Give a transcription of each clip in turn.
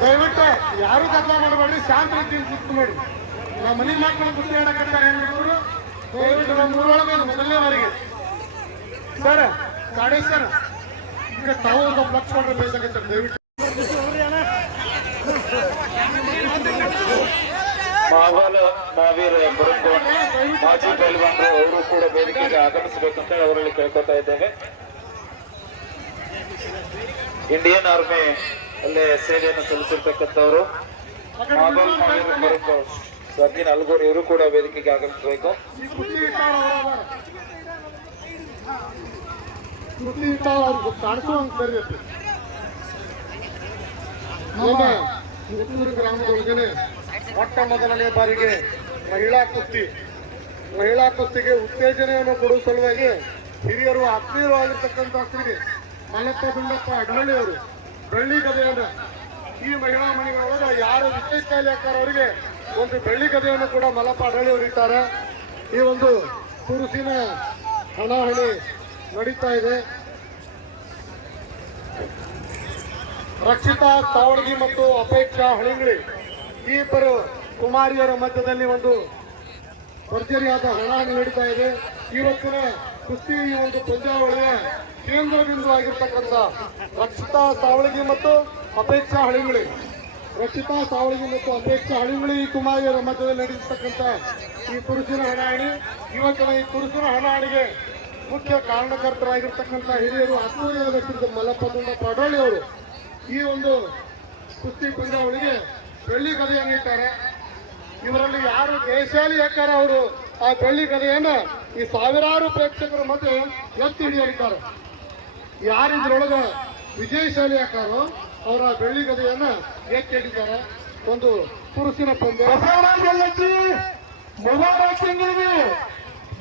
ದಯವಿಟ್ಟು ಯಾರು ಗದ್ದಲ ಮಾಡಬೇಡಿ ಶಾಂತ ರೀತಿಯಲ್ಲಿ ಕೂತು ಮಾಡಿ ನಮ್ಮ ಮನೆ ಮಕ್ಕಳು ಬುದ್ಧಿ ಹೇಳಕತ್ತಾರೆ ಹೆಣ್ಮಕ್ಳು ದಯವಿಟ್ಟು ನಮ್ಮ ಊರೊಳಗೆ ಮೊದಲನೇ ಬಾರಿಗೆ. ಸರ್ ಗಾಡಿ ಸರ್, ಈಗ ತಾವು ಒಂದು ಲಕ್ಷ ಕೊಟ್ಟರೆ ಬೇಕಾಗತ್ತೆ ದಯವಿಟ್ಟು. ಮಾವಲ ಮಾವೀರ್ ಬರುಂಗೋನ್ ಮಾಜಿ ಪೈಲ್ವಾನ್ರು ಅವರು ಕೂಡ ಬೇಡಿಕೆಗೆ ಆಗಮಿಸಬೇಕಂತ ಅವರಲ್ಲಿ ಕೇಳ್ಕೊತಾ ಇದ್ದೇವೆ. ಇಂಡಿಯನ್ ಆರ್ಮಿ ಅಲ್ಲೇ ಸೇವೆಯನ್ನು ಸಲ್ಲಿಸಿರ್ತಕ್ಕಂಥವರು. ಸ್ವರ್ಗಿನ ಅಲ್ಗೋರ್ ಇವರು ಕೂಡ ವೇದಿಕೆಗೆ ಆಗಮಿಸಬೇಕು. ನಮ್ಮ ಗ್ರಾಮದೊಳಗನೆ ಮೊಟ್ಟ ಮೊದಲನೇ ಬಾರಿಗೆ ಮಹಿಳಾ ಕುಸ್ತಿ, ಮಹಿಳಾ ಕುಸ್ತಿಗೆ ಉತ್ತೇಜನೆಯನ್ನು ಕೊಡುವ ಸಲುವಾಗಿ ಹಿರಿಯರು ಆತ್ಮೀಯರು ಆಗಿರ್ತಕ್ಕಂಥ ಶ್ರೀ ಮಲ್ಲಪ್ಪ ಗುಂಡಪ್ಪ ಅಡ್ಹಳ್ಳಿ ಅವರು ಬೆಳ್ಳಿ ಗದೆಯನ್ನು ಈ ಮಹಿಳಾ ಮನೆಗಳೊಳಗೆ ಯಾರು ವಿಶೇಷ ಕಾಯಿಲೆ ಅವರಿಗೆ ಒಂದು ಬೆಳ್ಳಿ ಗದೆಯನ್ನು ಕೂಡ ಮಲ್ಲಪ್ಪ ಅಡಳಿ ಇಟ್ಟಾರೆ. ಈ ಒಂದು ತುರುಸಿನ ಹಣಾಹಣಿ ನಡೀತಾ ಇದೆ. ರಕ್ಷಿತಾ ತಾವಡಗಿ ಮತ್ತು ಅಪೇಕ್ಷಾ ಹಳಿಂಗಳಿ ಈ ಇಬ್ಬರು ಕುಮಾರಿಯರ ಮಧ್ಯದಲ್ಲಿ ಒಂದು ಭರ್ಜರಿಯಾದ ಹಣಾಹಣಿ ನಡೀತಾ ಇದೆ. ಇವತ್ತಿನ ಕುಸ್ತಿ ಈ ಒಂದು ಪಂದ್ಯಾವಳಿಯ ಕೇಂದ್ರ ಬಿಂದು ಆಗಿರ್ತಕ್ಕಂಥ ರಕ್ಷಿತಾ ಸಾವಳಗಿ ಮತ್ತು ಅಪೇಕ್ಷಾ ಹಳಿಮಳಿ. ರಕ್ಷಿತಾ ಸಾವಳಗಿ ಮತ್ತು ಅಪೇಕ್ಷಾ ಹಳಿಮಳಿ ಕುಮಾರಿಯರ ಮಧ್ಯದಲ್ಲಿ ನಡೆಸತಕ್ಕಂಥ ಈ ತುರುಸಿನ ಹಣಾಹಣಿ. ಇವತ್ತಿನ ಈ ತುರುಸಿನ ಹಣಾಹಣಿಗೆ ಮುಖ್ಯ ಕಾರಣಕರ್ತರಾಗಿರ್ತಕ್ಕಂಥ ಹಿರಿಯರು ಆತ್ಮೀಯರಾದ ಶ್ರೀ ಮಲ್ಲಪ್ಪ ದುಂಡಪ್ಪ ಅಡೋಳಿ ಅವರು ಈ ಒಂದು ಕುಸ್ತಿ ಪಂದ್ಯಾವಳಿಗೆ ಬೆಳ್ಳಿ ಕಲೆಯನ್ನು ಇಟ್ಟಾರೆ ಇವರಲ್ಲಿ ಯಾರು ದೇಶಾಲಿ ಹಾಕಾರ ಅವರು ಆ ಬೆಳ್ಳಿ ಕಲೆಯನ್ನು ಈ ಸಾವಿರಾರು ಪ್ರೇಕ್ಷಕರ ಮಧ್ಯೆ ಎತ್ತಿ ಹಿಡಿಯಲಿದ್ದಾರೆ. ಯಾರಿದ್ರೊಳಗ ವಿಜಯಶಾಲಿ ಆಕಾರೋ ಅವರ ಬೆಳ್ಳಿ ಗದೆಯನ್ನ ಎತ್ತಿದ್ದಾರೆ ಒಂದು ಪುರುಷನ ಪಂದ್ಯ.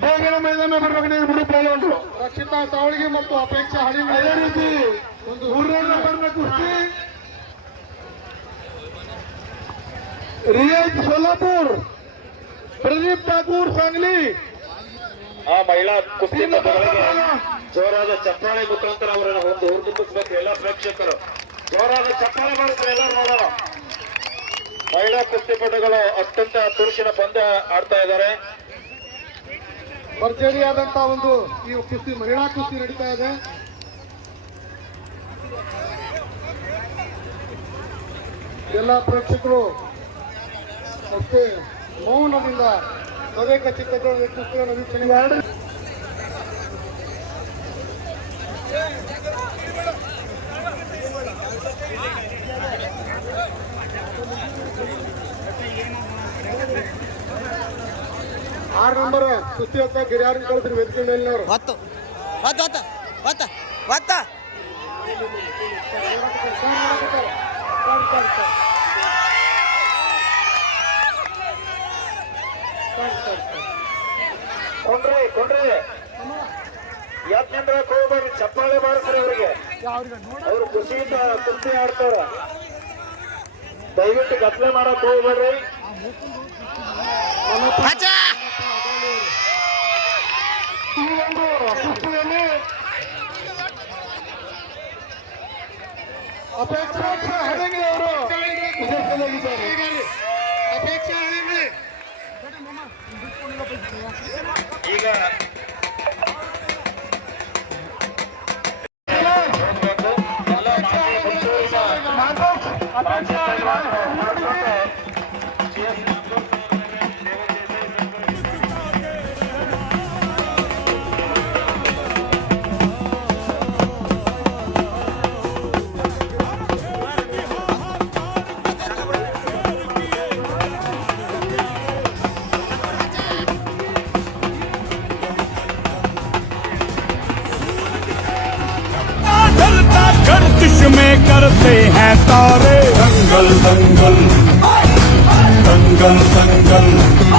ಬೇಗನೆ ಮೈದಾನ ಬರ್ಬೇಕು ಮೈದಾನ ರಕ್ಷಿತಾ ತಾವಳಿಗೆ ಮತ್ತು ಅಪೇಕ್ಷಾ ಹಳಿ ಅದೇ ರೀತಿ ಒಂದು ಹುರ್ರನ್ನ ಬರಬೇಕು ರಿಯಲ್ ಸೋಲಾಪುರ್. ಪ್ರದೀಪ್ ಠಾಕೂರ್ ಸಾಂಗ್ಲಿ. ಆ ಮಹಿಳಾ ಕುಸ್ತಿ ಪಂದ್ಯಗಳಿಗೆ ಜೋರಾದ ಚಪ್ಪಾಳೆ ಮುಖಾಂತರ ಅವರನ್ನು ಒಂದು ಹುರಿದುಂಬಿಸಬೇಕು ಎಲ್ಲ ಪ್ರೇಕ್ಷಕರು. ಜೋರಾದ ಚಪ್ಪಾಳೆ ಮಾಡಿದ್ರೆ ಎಲ್ಲರೂ ನೋಡೋಣ. ಮಹಿಳಾ ಕುಸ್ತಿಪಟುಗಳು ಅತ್ಯಂತ ಪುರುಷನ ಪಂದ್ಯ ಆಡ್ತಾ ಇದ್ದಾರೆ. ಭರ್ಜರಿಯಾದಂತ ಒಂದು ಈ ಕುಸ್ತಿ ಮಹಿಳಾ ಕುಸ್ತಿ ನಡೀತಾ ಇದೆ. ಎಲ್ಲ ಪ್ರೇಕ್ಷಕರು ಮತ್ತೆ ಮೌನದಿಂದ ತದೇಕ ಖಚಿತಗಳು ವೀಕ್ಷಣೆ ಮಾಡಿ ಆರು ನಂಬರ್ ಕುಸ್ತಿ ಅಂತ ಗಿರಿಯಾರಿನ ಕಳಿಸ್ರಿ ಅವರು ಒತ್ತು ಒತ್ತ ಒತ್ತ ಒತ್ತ ಕೊಂಡ್ರಿ ಕೊಂಡ್ರಿ ಯಾಕಂದ್ರೆ ಹೋಗ್ಬೇಡ್ರಿ ಚಪ್ಪಾಳೆ ಮಾಡ್ತಾರೆ ಅವರಿಗೆ ಅವ್ರು ಖುಷಿಯಿಂದ ಕುಸ್ತಿ ಆಡ್ತಾರ ದಯವಿಟ್ಟು ಗದ್ಲೆ ಮಾಡಕ್ ಹೋಗ್ಬೇಡ್ರಿ ಈ ಒಂದು ಕುಸ್ತಿಯಲ್ಲಿ ಅಪೇಕ್ಷಾ ಹಡಂಗಿ ಅವರು. ಅಪೇಕ್ಷಾ ಈಗ में करते हैं तारे। दंगल दंगल। दंगल दंगल।